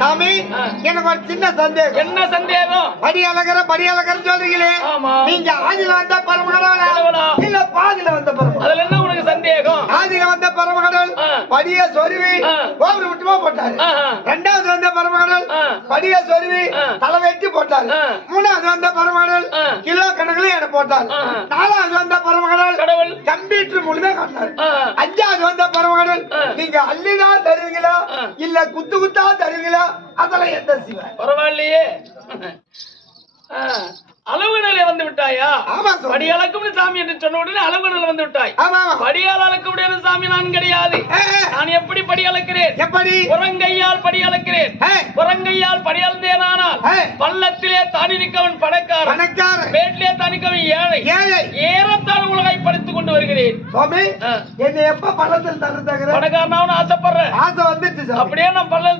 சாமி எனக்கு ஒரு சின்ன சந்தேகம். என்ன சந்தேகம்? படியலகர் சொல்றீங்களே, நீங்க ஆதியில வந்த பரமகடவுளா இல்ல பாதியில வந்த பரமகடவுளா? அதுல என்ன உனக்கு சந்தேகம்? ஆதியில வந்த பரமகடவுள் படிய சொருவி கோபுரம் விட்டுமா போட்டாரு. ரெண்டாவது வந்த பரமகடவுள் படிய சொருவி தலை வெட்டி போட்டாரு. மூணாவது வந்த பரமகடவுள் கிலோ கணக்குல எடை போட்டாரு. நாலாவது வந்த பரமகடவுள் கம்ப்யூட்டர் முழுமே காட்டாரு. அஞ்சாவது வந்த பரமகடவுள் நீங்க அள்ளிதான் தருவீங்களா இல்ல குத்து குத்தா தருவீங்களா? அதெல்லாம் எந்த சிவ பரவாயில்லையே. அளவு நிலை வந்து விட்டாயா? படி அளக்கும் சாமி என்று சொன்ன உடனே அளவு நிலை வந்து விட்டாய். படியால் அளக்க முடியாத சாமி நான் கிடையாது. நான் எப்படி படி அளக்கிறேன்? எப்படி? புறங்கையால் படி அளக்கிறேன். புறங்கையால் படி அளந்தேனானால் பள்ளத்திலே தானி நிற்கவன் பணக்காரன், பேட்டிலே தானிக்கவன் ஏழை. ஏறத்தான் உலகை படித்துக் கொண்டு வருகிறேன். சுவாமி, என்னை எப்ப பள்ளத்தில் தர பணக்காரன் ஆசைப்படுறேன். ஆசை வந்துச்சு. அப்படியே நான் பள்ளத்தில்